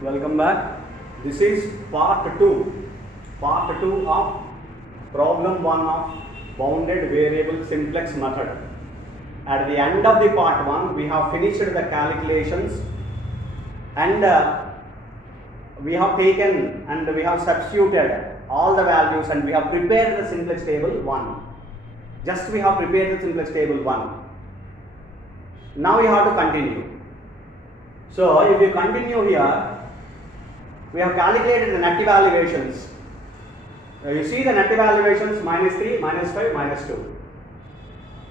Welcome back. This is part 2. Part 2 of problem 1 of bounded variable simplex method. At the end of the part 1, we have finished the calculations and we have taken and we have substituted all the values and we have prepared the simplex table 1. Just we have prepared the simplex table 1. Now we have to continue. So if you continue here, we have calculated the net evaluations. You see the net evaluations minus 3, minus 5, minus 2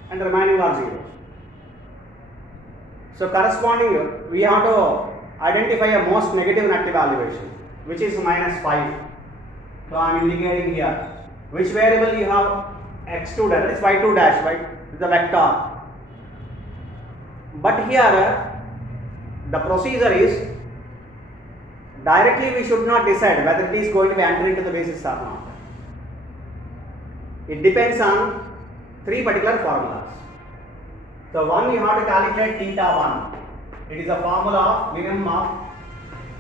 and remaining are 0. So corresponding, we have to identify a most negative net evaluation, which is minus 5. So I am indicating here. Which variable you have x2 dash, that is y2 dash, right? The vector. But here the procedure is directly we should not decide whether it is going to be entered into the basis or not. It depends on 3 particular formulas. So one you have to calculate theta 1. It is a formula of minimum of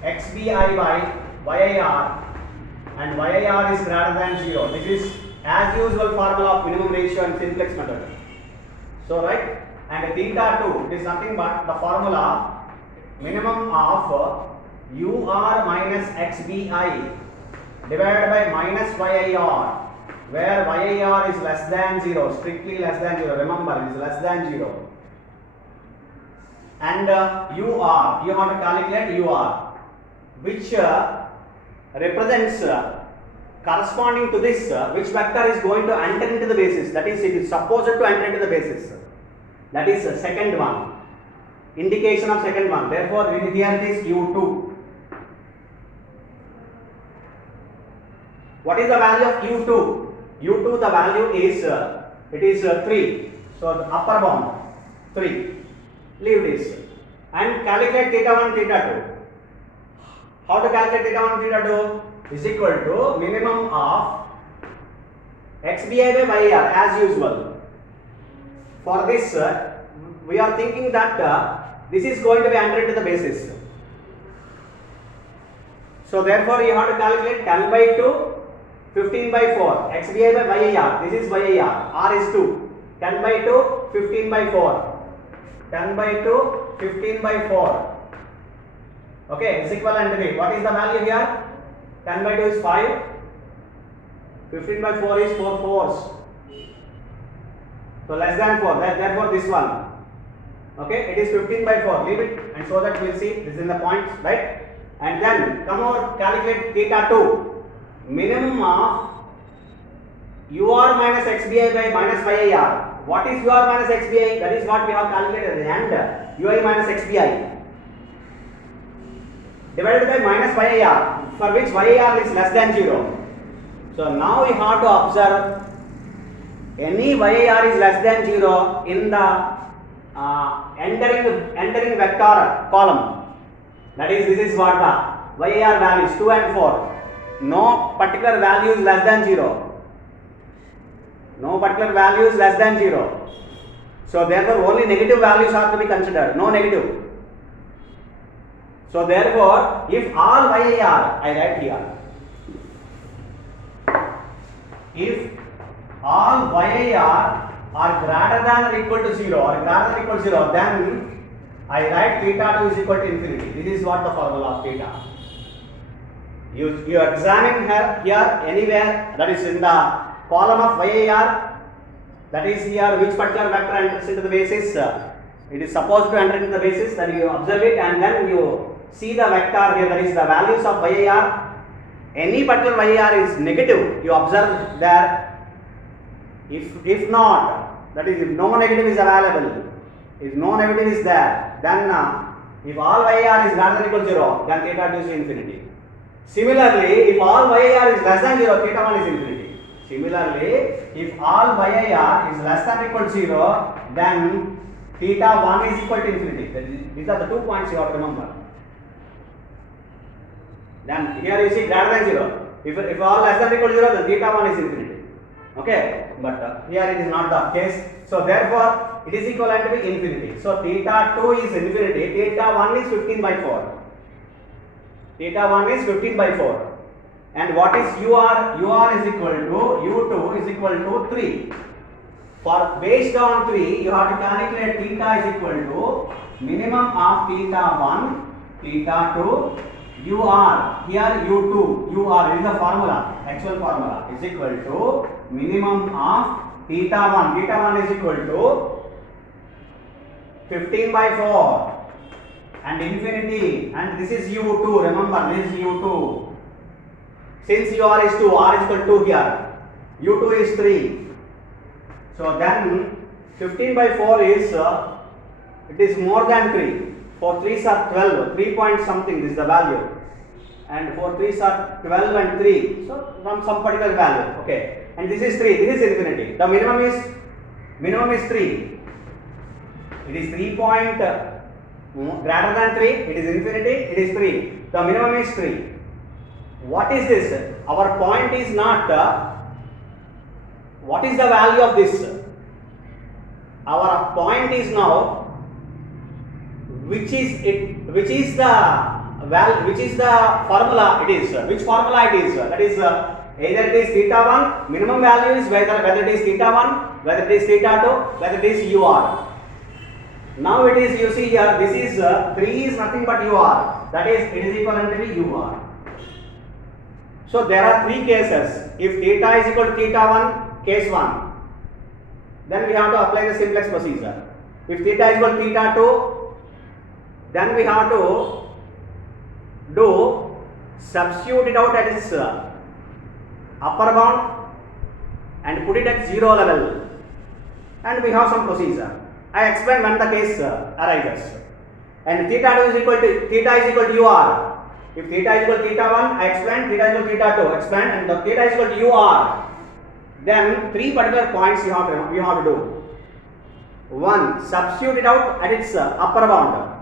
xbi by yir and yir is greater than 0. This is as usual formula of minimum ratio and simplex method. So right, and theta 2 it is nothing but the formula minimum of ur minus xbi divided by minus yir, where yir is less than 0, strictly less than 0, remember it is less than 0. And you have to calculate ur, which represents corresponding to this, which vector is going to enter into the basis, that is it is supposed to enter into the basis, that is second one, indication of second one. Therefore here it is u2. What is the value of u2? u2 the value is it is 3. So the upper bound 3. Leave this and calculate theta 1 theta 2. How to calculate theta 1 theta 2? Is equal to minimum of xbi by yir as usual. For this we are thinking that this is going to be entered into the basis. So therefore you have to calculate 10 by 2, 15 by 4, xbi by yir, this is yir, r is 2, 10 by 2, 15 by 4, 10 by 2, 15 by 4, okay, is equivalent to me. What is the value here? 10 by 2 is 5, 15 by 4 is 4 fours, so less than 4, therefore this one, okay, it is 15 by 4, leave it and so that we will see, this is in the points, right? And then come over, calculate theta 2. Minimum of ur minus xbi by minus yir. What is ur minus xbi? That is what we have calculated, and ui minus xbi divided by minus yir, for which yir is less than 0. So now we have to observe any yir is less than 0 in the entering vector column. That is, this is what the yir values 2 and 4. No particular value is less than 0. No particular value is less than 0. So therefore only negative values are to be considered. No negative. So therefore if all yir, I write here, if all yir are greater than or equal to 0 or greater than or equal to 0, then I write theta 2 is equal to infinity. This is what the formula of theta. You examine here anywhere, that is in the column of yir, that is here which particular vector enters into the basis, it is supposed to enter into the basis, then you observe it and then you see the vector here, that is the values of yir. Any particular yir is negative, you observe there. If not, that is if no negative is available, if no negative is there, then if all yir is greater than or equal to 0, then theta 2 is infinity. Similarly, if all yir is less than 0, theta 1 is infinity. Similarly, if all yir is less than or equal to 0, then theta 1 is equal to infinity. These are the 2 points you have to remember. Then here you see greater than 0. If all less than or equal to 0, then theta 1 is infinity. Okay, but here it is not the case. So therefore, it is equivalent to be infinity. So theta 2 is infinity, theta 1 is 15 by 4. Theta 1 is 15 by 4. And what is UR? UR is equal to U2 is equal to 3. For based on 3, you have to calculate theta is equal to minimum of theta 1, theta 2, UR. Here U2, UR is the formula, actual formula is equal to minimum of theta 1. Theta 1 is equal to 15 by 4 and infinity, and this is U2, remember this is U2. Since UR is 2, R is equal to here, U2 is 3. So then 15 by 4 is, it is more than 3. 4 3s are 12, 3 point something, this is the value. And 4 3s are 12 and 3. So from some particular value, okay. And this is 3, this is infinity. The minimum is 3. It is 3 point greater than 3, it is infinity, it is 3. The minimum is 3. What is this? Our point is not what is the value of this? Our point is now which is the formula it is. Which formula it is? That is either it is theta 1, minimum value is whether it is theta 1, whether it is theta 2, whether it is UR. Now it is, you see here, this is 3 is nothing but UR. That is, it is equivalent to UR. So there are 3 cases. If theta is equal to theta 1, case 1, then we have to apply the simplex procedure. If theta is equal to theta 2, then we have to substitute it out at its upper bound and put it at 0 level, and we have some procedure. I explain when the case arises. And theta 2 is equal to UR. If theta is equal to theta 1, I explain, theta is equal to theta 2, explain, and the theta is equal to UR. Then 3 particular points you have to do. 1. Substitute it out at its upper bound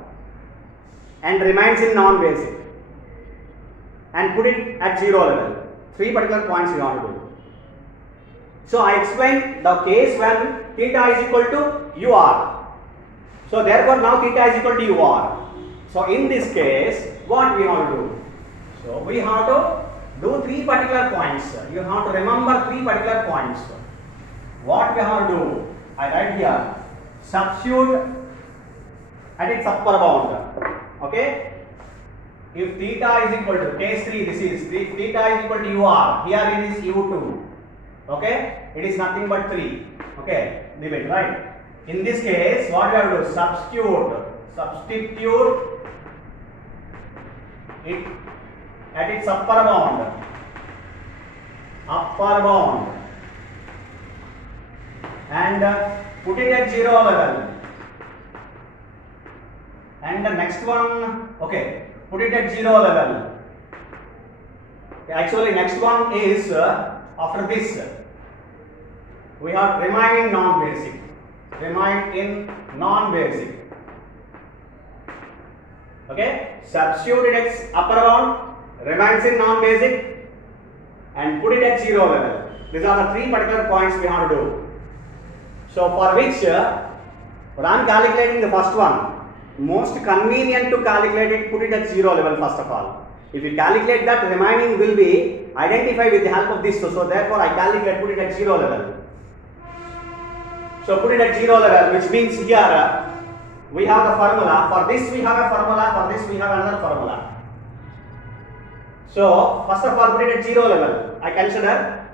and remains in non-basic, and put it at 0 level. 3 particular points you have to do. So I explained the case when theta is equal to UR. So therefore now theta is equal to UR. So in this case, what we have to do? So we have to do 3 particular points. You have to remember 3 particular points. What we have to do? I write here. Substitute at its upper bound. Okay? If theta is equal to case 3, this is theta is equal to UR. Here it is U2. Okay? It is nothing but 3. Okay? Leave it, right? In this case, what we have to do? Substitute it at its upper bound, and put it at 0 level. And the next one, okay, put it at 0 level. Actually, next one is after this, we have remain in non-basic. Okay, substitute it at upper bound, remains in non-basic, and put it at 0 level. These are the 3 particular points we have to do. So for which, when I am calculating the first one, most convenient to calculate it, put it at 0 level first of all. If you calculate that, remaining will be identified with the help of this. So therefore I calculate, put it at 0 level. So put it at 0 level, which means here we have the formula. For this we have a formula, for this we have another formula. So first of all, put it at 0 level. I consider.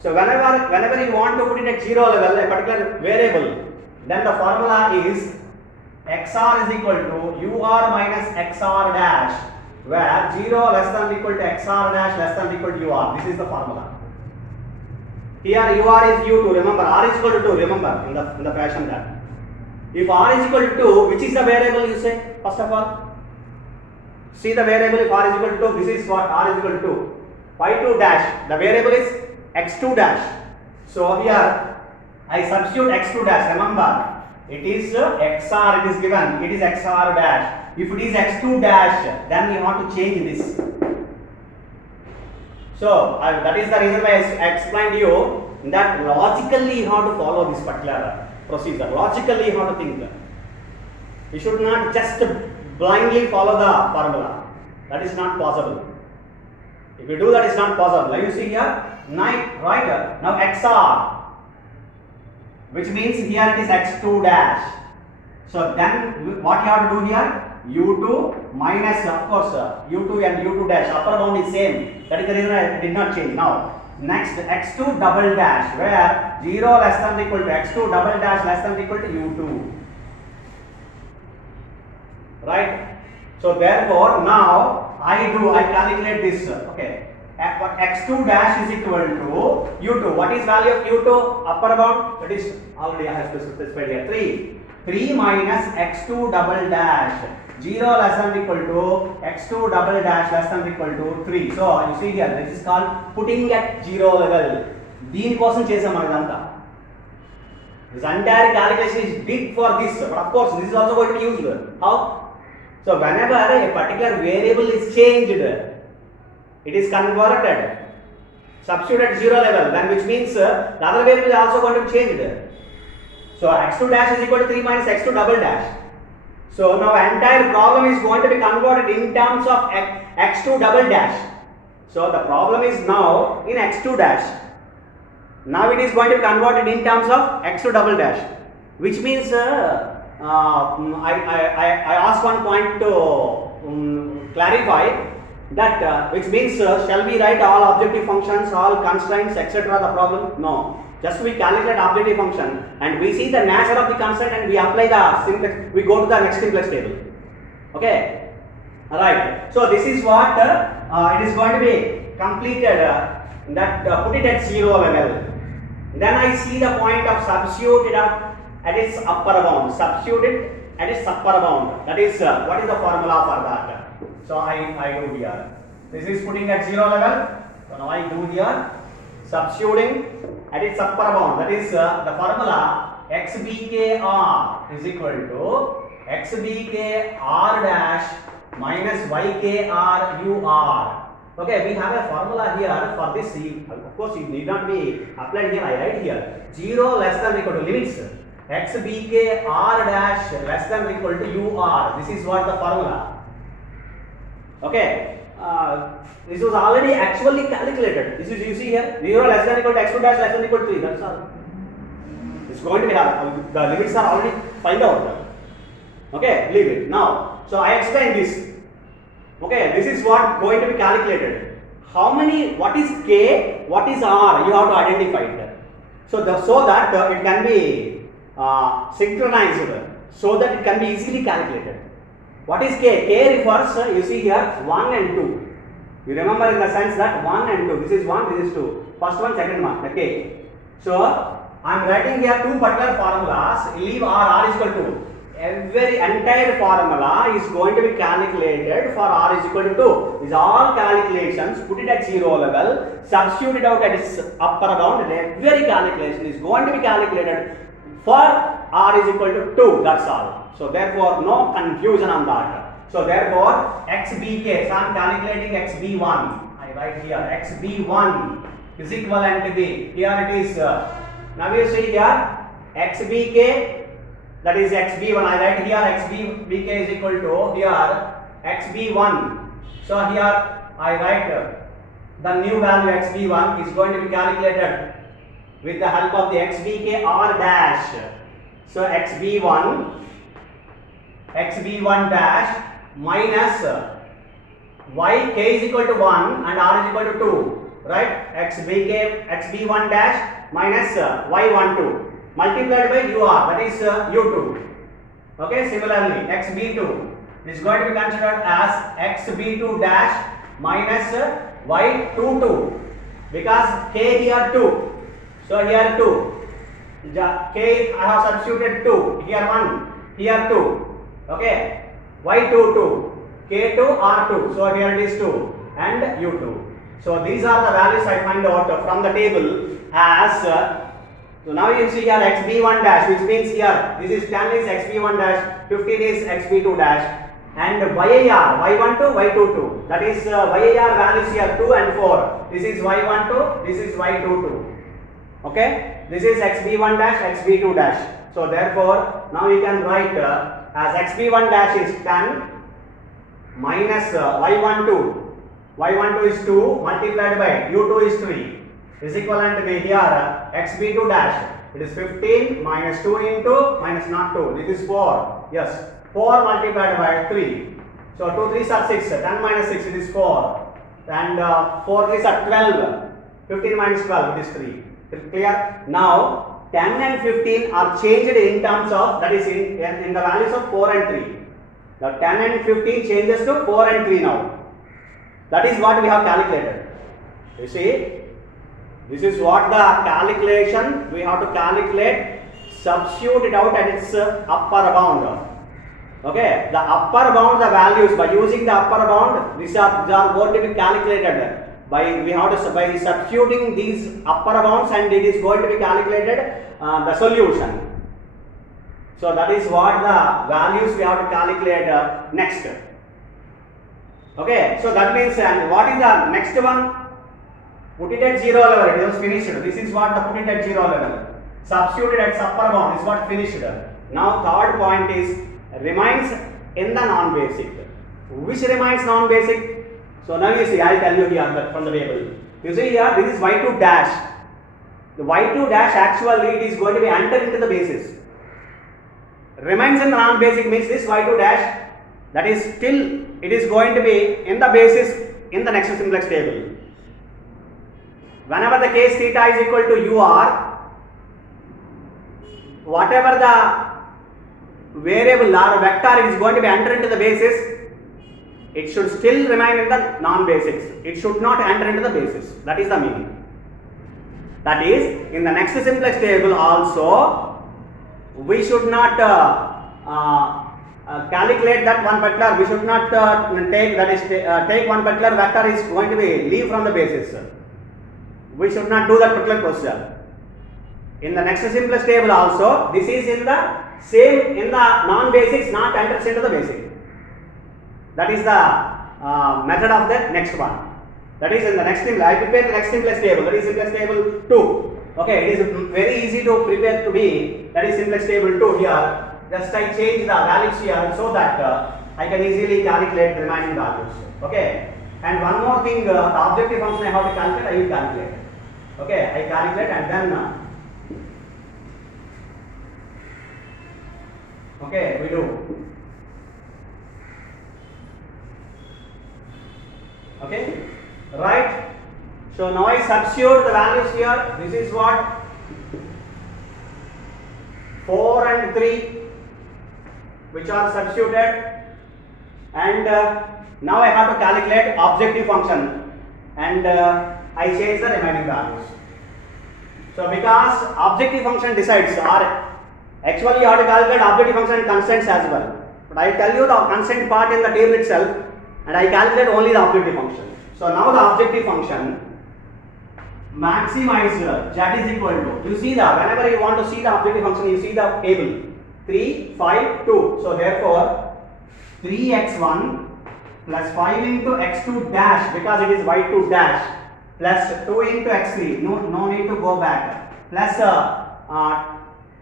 So whenever you want to put it at 0 level, a particular variable, then the formula is XR is equal to UR minus XR dash, where 0 less than or equal to XR dash less than or equal to UR. This is the formula. Here UR is U2, remember R is equal to 2, remember in the fashion that. If R is equal to 2, which is the variable you say? First of all, see the variable. If R is equal to 2, this is what R is equal to 2. Y2 dash, the variable is X2 dash. So here I substitute X2 dash, remember it is XR, it is given, it is XR dash. If it is X2 dash, then you want to change this. So that is the reason why I explained to you that logically you have to follow this particular procedure. Logically you have to think. You should not just blindly follow the formula. That is not possible. If you do that, it's not possible. Like you see here, right? Now XR, which means here it is x2 dash. So then what you have to do here? u2 minus, of course, u2 and u2 dash, upper bound is same. That is the reason I did not change. Now next x2 double dash, where 0 less than or equal to x2 double dash less than or equal to u2. Right? So therefore now I calculate this. Okay, x2 dash is equal to u2. What is value of u2? Upper bound, that is already I have specified here, 3 minus x2 double dash, 0 less than or equal to x2 double dash less than or equal to 3. So you see here, this is called putting at 0 level. Deen kosam chesam manadanta. This entire calculation is big for this, but of course this is also going to be used. How? So whenever a particular variable is changed, it is converted, substitute at 0 level, then which means the other variable is also going to be changed. So x2 dash is equal to 3 minus x2 double dash. So now entire problem is going to be converted in terms of x2 double dash. So the problem is now in x2 dash. Now it is going to be converted in terms of x2 double dash, which means I asked one point to clarify that, which means shall we write all objective functions, all constraints, etc. the problem? No. Just we calculate objective function and we see the nature of the constraint and we apply the simplex, we go to the next simplex table. Okay? Alright. So this is what it is going to be completed, that put it at 0 level. Then I see the point of substitute it up at its upper bound. Substitute it at its upper bound. That is, what is the formula for that? So I do here. This is putting at 0 level. So now I do here. Substituting at its upper bound. That is the formula xbkr is equal to xbkr dash minus ykr ur. Okay, we have a formula here for this. Of course, it need not be applied here. I write here 0 less than or equal to limits xbkr dash less than or equal to ur. This is what the formula. Okay. This was already actually calculated. This is, you see here, 0 less than or equal to x2 dash less than or equal to 3. That's all. It's going to be hard. The limits are already find out. Okay, leave it. Now, so I explain this. Okay, this is what going to be calculated. How many? What is k? What is r? You have to identify it. So that it can be synchronized, so that it can be easily calculated. What is k? K refers, you see here, 1 and 2. You remember in the sense that 1 and 2. This is 1, this is 2. First one, second one, the k. So, I am writing here two particular formulas. Leave r is equal to. Every entire formula is going to be calculated for r is equal to 2. These all calculations, put it at 0 level, substitute it out at its upper bound, and every calculation is going to be calculated for r is equal to 2. That's all. So therefore, no confusion on that. So therefore, xbk, so I am calculating xb1. I write here xb1 is equivalent to the, here it is, now you see here, xbk, that is xb1. I write here xbk is equal to, here, xb1. So here I write the new value xb1 is going to be calculated with the help of the xbk r dash. So xb1 dash minus yk is equal to 1 and r is equal to 2, right? xb1 dash minus y12 multiplied by ur, that is u2. Okay, similarly xb2 is going to be considered as xb2 dash minus y22, because k here 2, so here 2, k I have substituted 2, here 1, here 2. Okay, y22, k2, r2, so here it is 2 and u2. So these are the values I find out from the table as, so now you see here xb1 dash, which means here this is 10 is xb1 dash, 15 is xb2 dash, and YAR, y12, y22, that is YAR values here 2 and 4, this is y12, this is y22. Okay, this is xb1 dash, xb2 dash. So therefore, now you can write as xb1 dash is 10 minus y12 is 2 multiplied by u2 is 3 is equivalent to be here xb2 dash. It is 15 minus 2 into minus not 2. This is 4. Yes, 4 multiplied by 3. So 2 3s are 6. 10 minus 6 it is 4. And 4 3s are 12. 15 minus 12 it is 3. Clear? Now 10 and 15 are changed in terms of, that is in the values of 4 and 3. The 10 and 15 changes to 4 and 3 now. That is what we have calculated. You see, this is what the calculation we have to calculate, substitute it out at its upper bound. Okay, the upper bound, the values by using the upper bound, these are going to be calculated by by substituting these upper bounds, and it is going to be calculated the solution. So that is what the values we have to calculate next. Okay, so that means, and what is the next one? Put it at 0 level, it was finished. This is what the put it at 0 level. Substituted at upper bound is what finished. Now third point is remains in the non-basic. Which remains non-basic? So now you see, I will tell you here from the table. You see here, this is y2 dash. The y2 dash actually it is going to be entered into the basis. Remains in the non-basic means this y2 dash, that is still it is going to be in the basis in the next simplex table. Whenever the case theta is equal to ur, whatever the variable or vector it is going to be entered into the basis, it should still remain in the non-basics. It should not enter into the basis. That is the meaning. That is, in the next simplex table also, we should not calculate that one particular, we should not take one particular vector is going to be leave from the basis. We should not do that particular procedure. In the next simplex table also, this is in the same, in the non-basics, not enters into the basic. That is the method of the next one. That is in the next simplex. I prepare the next simplex table. That is simplex table 2. Okay, it is very easy to prepare to be. That is simplex table 2 here. Just I change the values here so that I can easily calculate the remaining values. Okay. And one more thing, the objective function I have to calculate. I will calculate. Okay, I calculate and then. Okay, we do. Okay, right. So now I substitute the values here. This is what 4 and 3, which are substituted, and now I have to calculate objective function, and I change the remaining values. So because objective function decides, or actually you have to calculate objective function and constants as well. But I tell you the constant part in the table itself, and I calculate only the objective function. So now the objective function maximize z is equal to, you see the, whenever you want to see the objective function, you see the table 3, 5, 2. So therefore 3x1 plus 5 into x2 dash, because it is y2 dash, plus 2 into x3, no need to go back, plus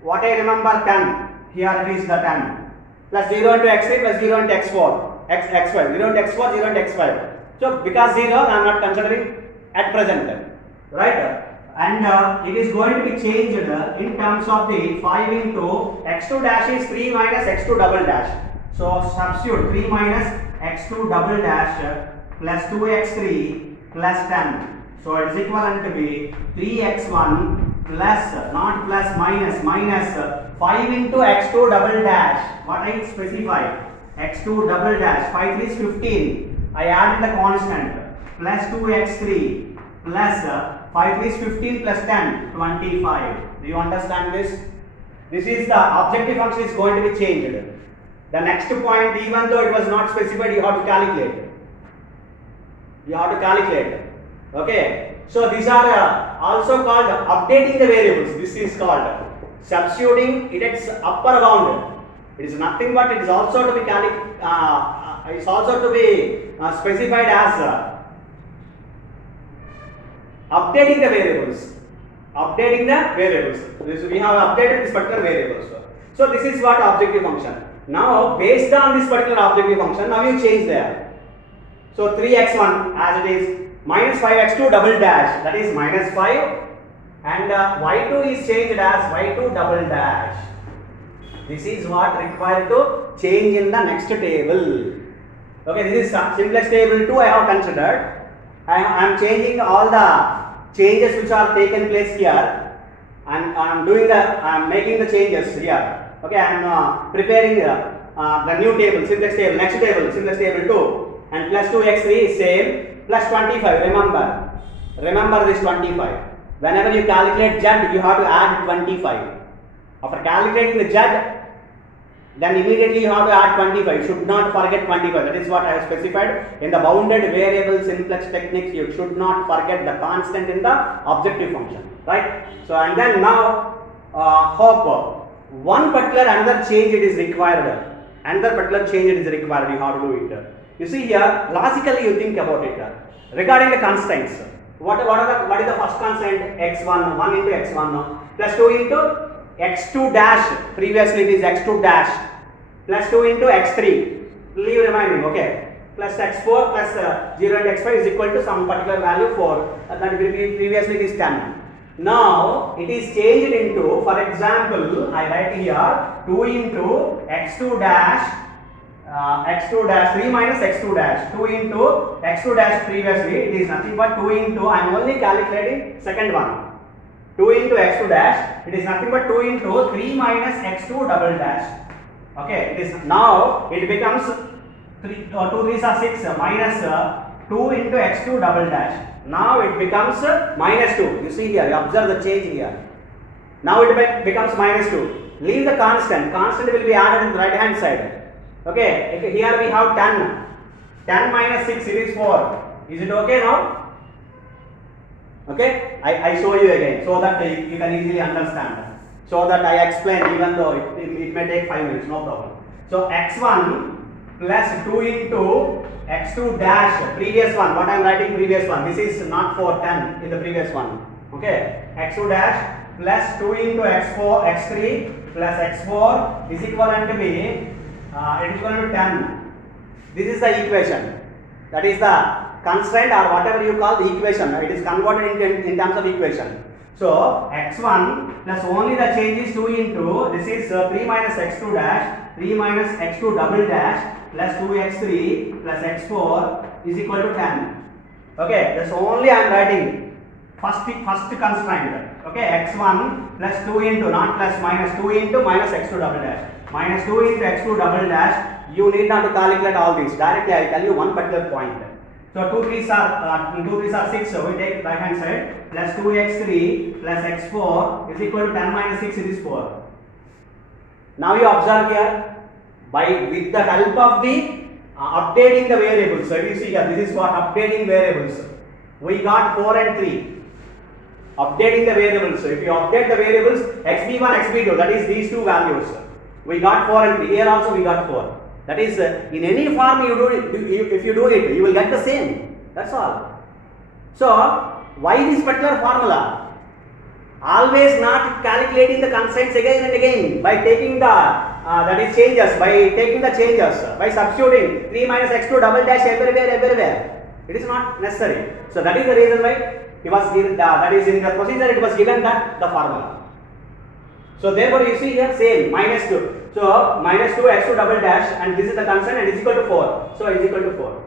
what I remember 10, here it is the 10, plus 0 into x3 plus 0 into x4, x5, 0 into x4, 0 into x5. So because 0 I am not considering at present, right? And it is going to be changed in terms of the 5 into x2 dash is 3 minus x2 double dash. So substitute 3 minus x2 double dash plus 2x3 plus 10. So it is equivalent to be 3x1 plus, not plus, minus 5 into x2 double dash. What I specify? x2 double dash, 5 is 15. I added the constant plus 2x3 plus 5 is 15 plus 10, 25. Do you understand this? This is the objective function is going to be changed. The next point, even though it was not specified, you have to calculate. You have to calculate. Okay. So these are also called updating the variables. This is called substituting it its upper bound. It is nothing but it is also to be specified as updating the variables. Updating the variables. We have updated this particular variables. So this is what objective function. Now based on this particular objective function, now you change there. So 3x1 as it is, minus 5x2 double dash, that is minus 5, and y2 is changed as y2 double dash. This is what required to change in the next table. Okay, this is simplest table 2 I have considered. I am changing all the changes which are taken place here, and I am making the changes here. Okay, I am preparing the new table, simplest table, next table, simplest table 2, and plus 2x3 is same, plus 25. Remember this 25. Whenever you calculate z, you have to add 25. After calculating the z, then immediately you have to add 25. Should not forget 25. That is what I have specified. In the bounded variable simplex techniques, you should not forget the constant in the objective function. Right? So, and then now, hope one particular another change it is required. Another particular change it is required. You have to do it. You see here, logically you think about it. Regarding the constraints, what is the first constant? x1, 1 into x1 plus 2 into x2 dash, previously it is x2 dash, plus 2 into x3, leave remaining, okay, plus x4 plus 0 and x5 is equal to some particular value 4, that previously it is 10. Now it is changed into, for example, I write here 2 into x2 dash, 3 minus x2 dash, 2 into x2 dash previously it is nothing but 2 into, I am only calculating second one. 2 into x2 dash, it is nothing but 2 into 3 minus x2 double dash. Okay, it is now it becomes 2 3s are 6 minus 2 into x2 double dash. Now it becomes minus 2. You see here, you observe the change here. Now it becomes minus 2. Leave the constant. Constant will be added to the right hand side. Okay, here we have 10. 10 minus 6, it is 4. Is it okay now? Okay, I show you again so that you can easily understand. So that I explain, even though it may take 5 minutes, no problem. So x1 plus 2 into x2 dash, previous one, what I am writing previous one, this is not for 10 in the previous one. Okay, x2 dash plus 2 into x4, x3 plus x4 is equivalent to be, it is equivalent to 10. This is the equation. That is the constraint or whatever you call the equation. It is converted in terms of equation. So x1 plus only the change is 2 into, this is 3 minus x2 dash, 3 minus x2 double dash plus 2x3 plus x4 is equal to 10. Okay, that's only I am writing first constraint. Okay, x1 plus 2 into, not plus, minus 2 into minus x2 double dash, minus 2 into x2 double dash. You need not to calculate all these. Directly I tell you one particular point. So 2 3s are 6, so we take right hand side, plus 2x3 plus x4 is equal to 10 minus 6, it is 4. Now you observe here, with the help of the updating the variables. So you see here, this is what updating variables. We got 4 and 3. Updating the variables. So if you update the variables, xb1, xb2, that is these two values. We got 4 and 3. Here also we got 4. That is, in any form you do it, if you do it, you will get the same. That's all. So, why this particular formula? Always not calculating the constraints again and again by taking the changes, by substituting 3 minus x2 double dash everywhere. It is not necessary. So, that is the reason why it was given, that is in the procedure it was given that the formula. So, therefore, you see here same, minus 2. So, minus 2 x2 double dash, and this is the constant, and it is equal to 4. So, it is equal to 4.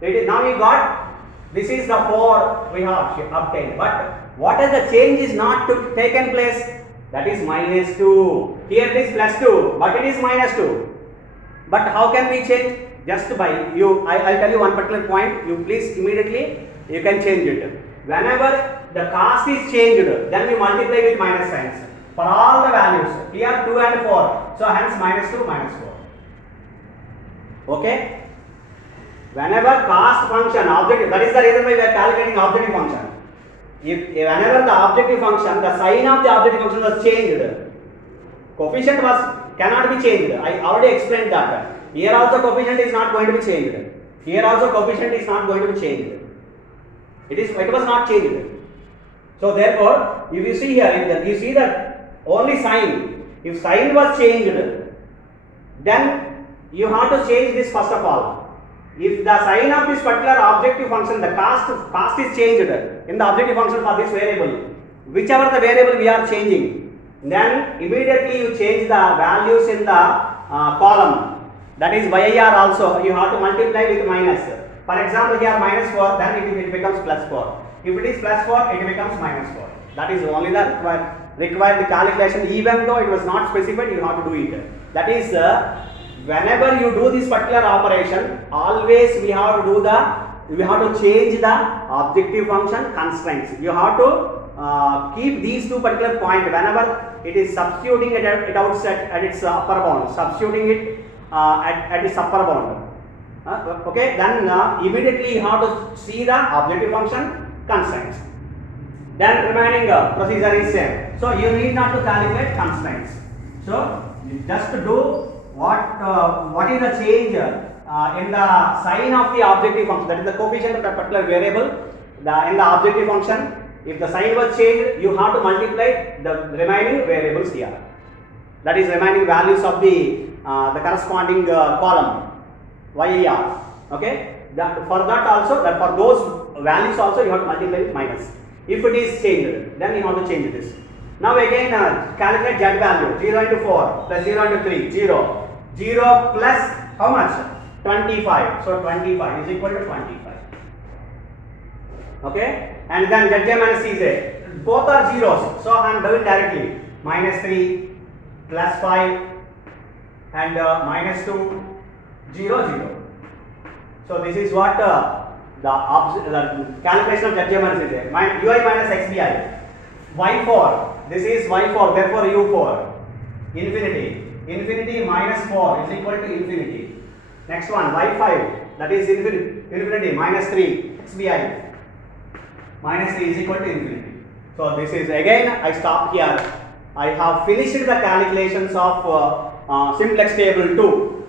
It is, now we got, this is the 4 we have obtained. But what is the change is not to taken place? That is minus 2. Here it is plus 2, but it is minus 2. But how can we change? Just by you, I'll tell you one particular point. You please immediately, you can change it. Whenever the cost is changed, then we multiply with minus signs. For all the values, here 2 and 4, so hence minus 2, minus 4. Okay? Whenever cost function, objective, that is the reason why we are calculating objective function. Whenever the objective function, the sign of the objective function was changed, coefficient cannot be changed. I already explained that. Here also coefficient is not going to be changed. Here also coefficient is not going to be changed. It was not changed. So therefore, if you see here, you see that only sign. If sign was changed, then you have to change this first of all. if the sign of this particular objective function, the cost is changed in the objective function for this variable, whichever the variable we are changing, then immediately you change the values in the column, that is YIR also you have to multiply with minus. For example, here minus 4, then it becomes plus 4. If it is plus 4, it becomes minus 4. That is only the required calculation. Even though it was not specified, you have to do it. That is, whenever you do this particular operation, always we have to change the objective function constraints. You have to keep these two particular points whenever it is substituting it outside at its upper bound, substituting it at its upper bound. Okay, then immediately you have to see the objective function constraints. Then remaining procedure is same. So you need not to calculate constraints. So you just do what is the change in the sign of the objective function, that is the coefficient of that particular variable in the objective function. If the sign was changed, you have to multiply the remaining variables here, that is remaining values of the corresponding column YIR. Okay, for that also, that for those values also you have to multiply with minus. If it is changed, then you have to change this. Now again calculate z value. 0 into 4 plus 0 into 3, 0. 0 plus how much? 25. So 25 is equal to 25. Okay, and then zj minus cj, both are zeros. So I am doing directly. Minus 3 plus 5 and minus 2, 0, 0. So this is what the calculation of zj minus cj. Ui minus xbi. Y4, this is y4, therefore u4. Infinity. Infinity minus 4 is equal to infinity. Next one, y5, that is infinity minus 3 xbi. Minus 3 is equal to infinity. So this is again, I stop here. I have finished the calculations of simplex table 2.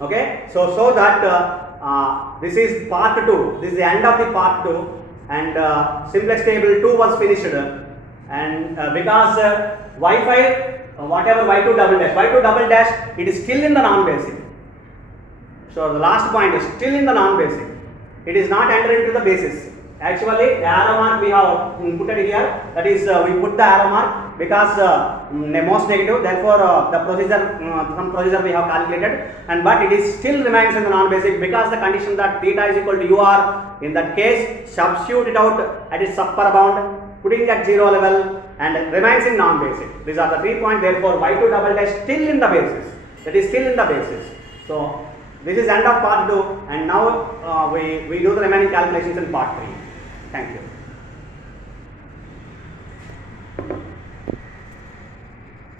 Okay, so that this is part 2. This is the end of the part 2, and simplex table 2 was finished. And because y5, whatever y2 double dash, it is still in the non-basic. So the last point is still in the non-basic. It is not entered into the basis. Actually, the arrow mark we have put it here. That is, we put the arrow mark because most negative. Therefore, the procedure, some procedure we have calculated, and but it is still remains in the non-basic because the condition that theta is equal to ur. In that case, substitute it out at its upper bound, putting at 0 level, and remains in non-basic. These are the 3 points. Therefore, y2 double dash still in the basis. That is still in the basis. So this is end of part 2, and now we do the remaining calculations in part 3. Thank you.